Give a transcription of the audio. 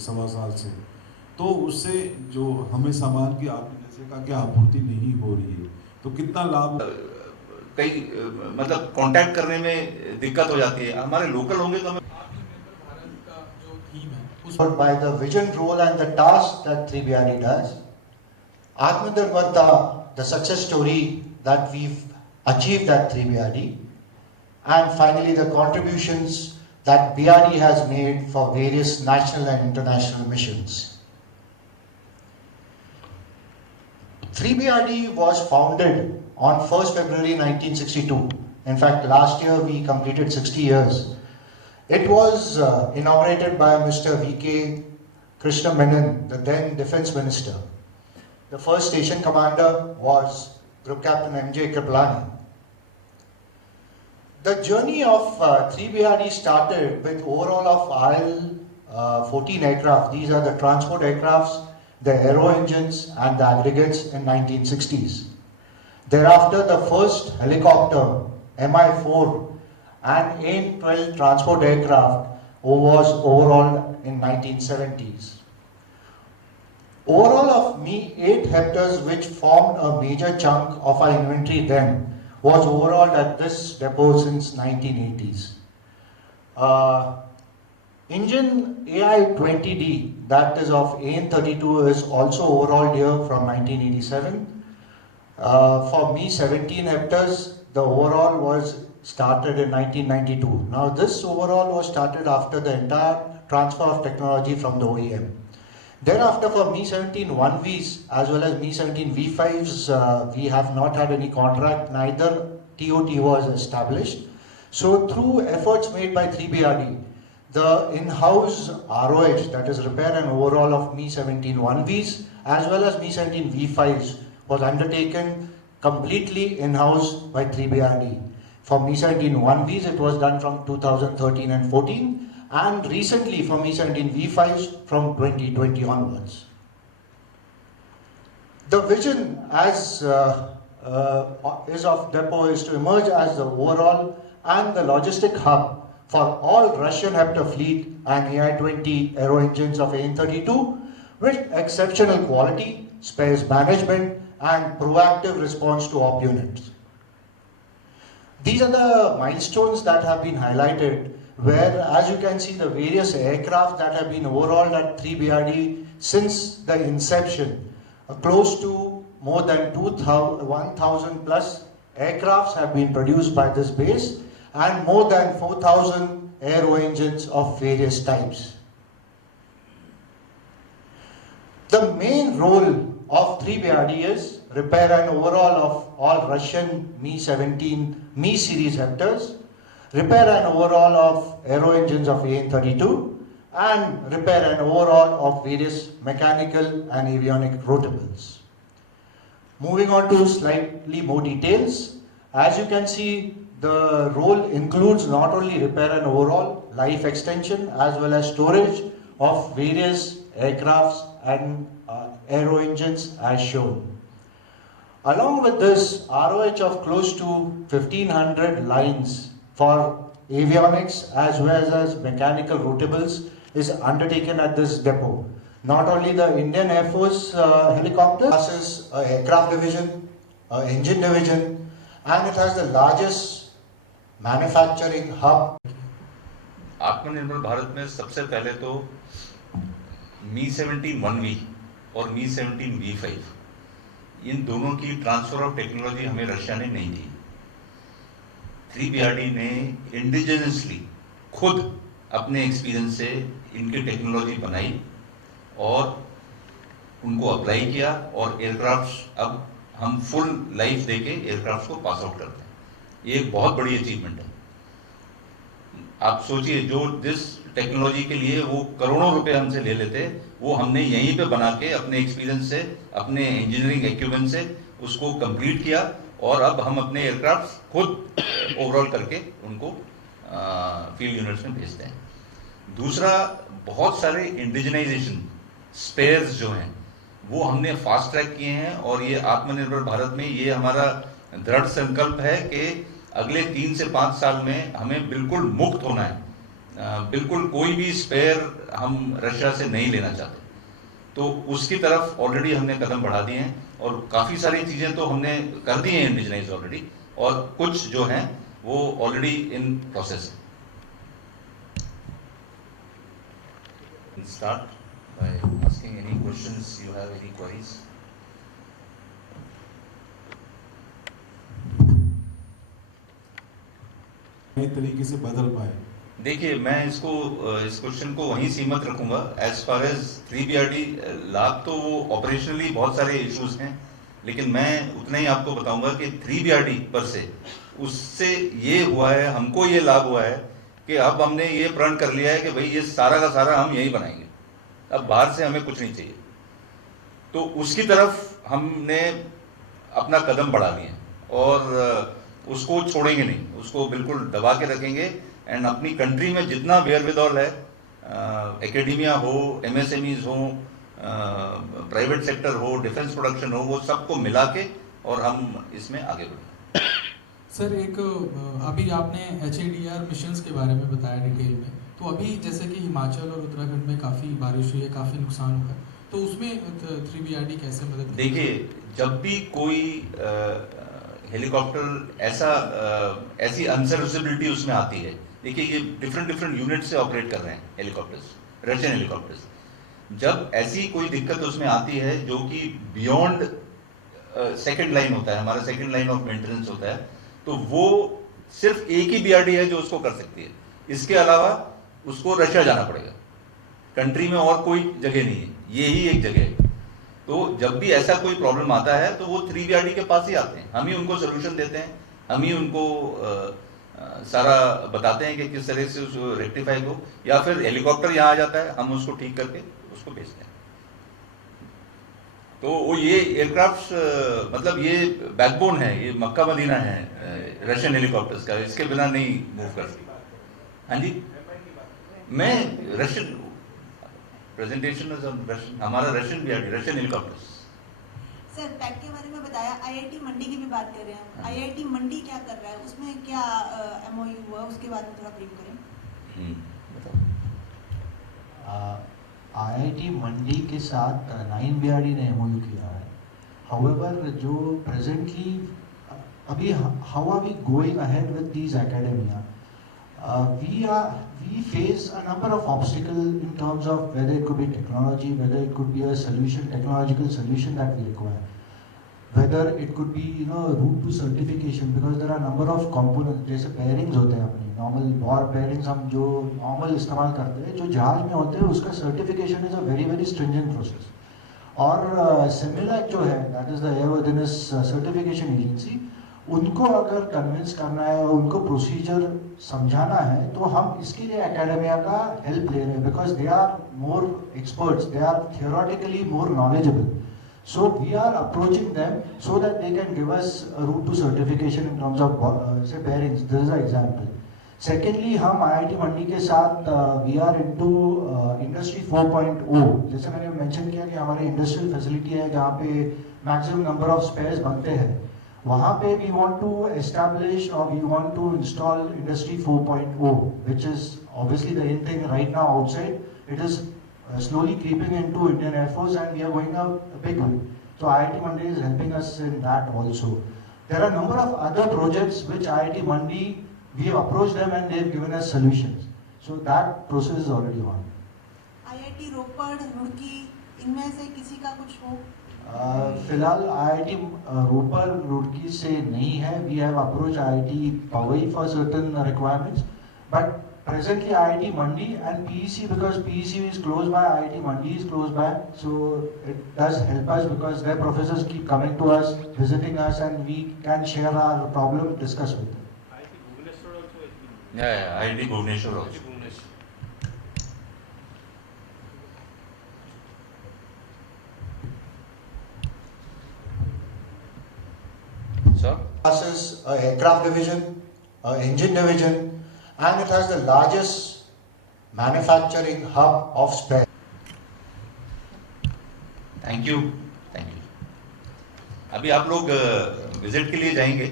सवा साल से, तो उससे जो हमें सामान की आपने जैसे कहा कि आपूर्ति नहीं हो रही है, तो कितना लाभ कई मतलब कांटेक्ट करने में दिक्कत हो जाती है। हमारे लोकल होंगे तो हमें by the vision, role and the task that 3BRD does. Atmanirbharta, the success story that we've achieved at 3BRD, and finally the contributions that BRD has made for various national and international missions. 3BRD was founded on 1st February 1962. In fact, last year we completed 60 years. It was inaugurated by Mr. V.K. Krishna Menon, the then Defence Minister. The first station commander was Group Captain M.J. Kripalani. The journey of 3BRD started with overall of IL-14 aircraft. These are the transport aircrafts, the aero engines and the aggregates in 1960s. Thereafter, the first helicopter, Mi-4 and AN-12 transport aircraft was overall in 1970s. Overall of Mi-8 Hepters, which formed a major chunk of our inventory then, was overall at this depot since 1980s. Engine AI-20D, that is of AN-32, is also overall here from 1987. For Mi-17 Hepters, the overall was started in 1992. Now this overall was started after the entire transfer of technology from the OEM. Thereafter, for Mi-17 1Vs as well as Mi-17 V5s, we have not had any contract, neither TOT was established. So through efforts made by 3BRD, the in-house ROH, that is repair and overhaul of Mi-17 1Vs as well as Mi-17 V5s was undertaken completely in-house by 3BRD. For Mi-17 1Vs, it was done from 2013 and 14. And recently for Mi-17 V5s from 2020 onwards. The vision as is of depot is to emerge as the overall and the logistic hub for all Russian Hepter fleet and AI-20 aero engines of AN-32 with exceptional quality, spares management and proactive response to op units. These are the milestones that have been highlighted, where as you can see the various aircraft that have been overhauled at 3BRD since the inception. Close to more than 1,000 plus aircrafts have been produced by this base and more than 4,000 aero engines of various types. The main role of 3BRD is repair and overhaul of all Russian Mi-17 Mi series Hepters, repair and overhaul of aero engines of AN-32, and repair and overhaul of various mechanical and avionic rotables. Moving on to slightly more details, as you can see, the role includes not only repair and overhaul, life extension as well as storage of various aircrafts and aero engines as shown. Along with this, ROH of close to 1,500 lines for avionics as well as mechanical rotables is undertaken at this depot. Not only the Indian Air Force helicopter, passes aircraft division, engine division, and it has the largest manufacturing hub. आत्मनिर्भर भारत में सबसे पहले तो Mi-17 1V और Mi-17 V5 इन दोनों की transfer of technology हमें रशिया ने नहीं दी। 3BRD ने इंडिजिनसली खुद अपने एक्सपीरियंस से इनकी टेक्नोलॉजी बनाई और उनको अप्लाई किया और एयरक्राफ्ट अब हम फुल लाइफ देके एयरक्राफ्ट को पास आउट करते हैं। ये एक बहुत बड़ी अचीवमेंट है। आप सोचिए, जो जिस टेक्नोलॉजी के लिए वो करोड़ों रुपए हमसे ले लेते, वो हमने यहीं पे बना के अपने एक्सपीरियंस से, अपने इंजीनियरिंग इक्विपमेंट से उसको कंप्लीट किया और अब हम अपने एयरक्राफ्ट खुद ओवरऑल करके उनको फील्ड यूनिट्स में भेजते हैं। दूसरा, बहुत सारे इंडिजिनाइजेशन स्पेयर्स जो हैं वो हमने फास्ट ट्रैक किए हैं और ये आत्मनिर्भर भारत में ये हमारा दृढ़ संकल्प है कि अगले 3 से 5 साल में हमें बिल्कुल मुक्त होना है बिल्कुल कोई भी स्पेयर हम रशिया से नहीं लेना चाहते, तो उसकी तरफ ऑलरेडी हमने कदम बढ़ा दिए हैं और काफ़ी सारी चीज़ें तो हमने कर दी हैं इंडिजनाइज ऑलरेडी, और कुछ जो हैं वो ऑलरेडी इन प्रोसेस है। Start by asking any questions you have, any queries. नए तरीके से बदल पाए। देखिए, मैं इस क्वेश्चन को वहीं सीमित रखूंगा। एज फार एज 3BRD लाभ, तो वो ऑपरेशनली बहुत सारे इश्यूज हैं, लेकिन मैं उतना ही आपको बताऊंगा कि 3BRD पर से उससे ये हुआ है, हमको ये लाभ हुआ है कि अब हमने ये प्रण कर लिया है कि भाई ये सारा का सारा हम यही बनाएंगे, अब बाहर से हमें कुछ नहीं चाहिए। तो उसकी तरफ हमने अपना कदम बढ़ा लिया और उसको छोड़ेंगे नहीं, उसको बिल्कुल दबा के रखेंगे। एंड अपनी कंट्री में जितना वेयरविदॉल है, एकेडेमिया हो, MSMEs हो, प्राइवेट सेक्टर हो, डिफेंस प्रोडक्शन हो, वो सबको मिला के और हम इसमें आगे बढ़ें। सर, एक अभी आपने HADR मिशंस के बारे में बताया डिटेल में, तो अभी जैसे कि हिमाचल और उत्तराखंड में काफ़ी बारिश हुई है, काफ़ी नुकसान हुआ है, तो उसमें 3BRD कैसे मदद? देखिए, जब भी कोई हेलीकॉप्टर ऐसी अनसर्विसेबिलिटी उसमें आती है, देखिए ये डिफरेंट यूनिट से ऑपरेट कर रहे हैं हेलीकॉप्टर्स, रशियन हेलीकॉप्टर्स। जब ऐसी कोई दिक्कत उसमें आती है जो कि बियॉन्ड सेकंड लाइन होता है, हमारा सेकंड लाइन ऑफ मेंटेनेंस होता है, तो वो सिर्फ एक ही BRD है जो उसको कर सकती है। इसके अलावा उसको रशिया जाना पड़ेगा, कंट्री में और कोई जगह नहीं है, ये ही एक जगह है। तो जब भी ऐसा कोई प्रॉब्लम आता है तो वो 3BRD के पास ही आते हैं, हम ही उनको सोल्यूशन देते हैं, हम ही उनको सारा बताते हैं कि किस तरह से उसको रेक्टिफाई हो, या फिर हेलीकॉप्टर यहाँ आ जाता है, हम उसको ठीक करके उसको भेजते हैं। तो वो ये एयरक्राफ्ट मतलब ये बैकबोन है, ये मक्का मदीना है रशियन हेलीकॉप्टर्स का, इसके बिना नहीं मूव कर सकते। हाँ जी, मैं रशियन प्रेजेंटेशन रशियन, हमारा Russian BRD, Russian helicopters. Sir, pack के बारे में बताया, IIT मंडी की भी बात कर रहे हैं, IIT मंडी क्या कर रहा है, उसमें क्या MOU हुआ, उसके बारे में थोड़ा ब्रीफ करें। IIT मंडी के साथ 9BRD ने MOU किया है। हाउएवर जो प्रेजेंटली अभी how are we going ahead with these academia, we face a number of obstacles in terms of whether it could be technology, whether it could be a solution, technological solution that we require, whether it could be route to certification, because there are a number of components, जैसे bearings होते हैं अपनी normal bore bearings हम जो normal इस्तेमाल करते हैं, जो जहाज में होते हैं, उसका certification is a very stringent process। और Simulac जो है, that is the airworthiness certification agency, उनको अगर कन्विंस करना है और उनको प्रोसीजर समझाना है, तो हम इसके लिए एकेडमिया का हेल्प ले रहे हैं, because they are more experts, they are theoretically more knowledgeable, so we are approaching them so that they can give us route to certification in terms of say bearings. This is a example. Secondly, हम IIT Mandi के साथ we are into industry 4.0। जैसे मैंने मेंशन किया कि हमारी industrial facility है जहाँ पे मैक्सिमम नंबर ऑफ स्पेयर्स बनते हैं, वहाँ पे we want to establish or we want to install Industry 4.0, which is obviously the in thing right now outside. It is slowly creeping into Indian Air Force and we are going a big way. So IIT Mandi is helping us in that also. There are a number of other projects which IIT Mandi, we have approached them and they have given us solutions. So that process is already on. IIT रोपड़, रुड़की, इनमें से किसी का कुछ हो? फिलहाल IIT रोपड़ रुड़की से नहीं है। We have approach IIT Powai for certain requirements, but presently IIT Mandi and PEC, because PEC is close by, IIT Mandi is close by, so it does help us because their professors keep coming to us, visiting us, and we can share our problem, discuss with them. IIT Bhubaneswar also has been. Yeah, IIT Bhubaneswar also. Sir? Passes a aircraft division, a engine division, and it has the largest manufacturing hub of spare. Thank you. अभी आप लोग विजिट के लिए जाएंगे।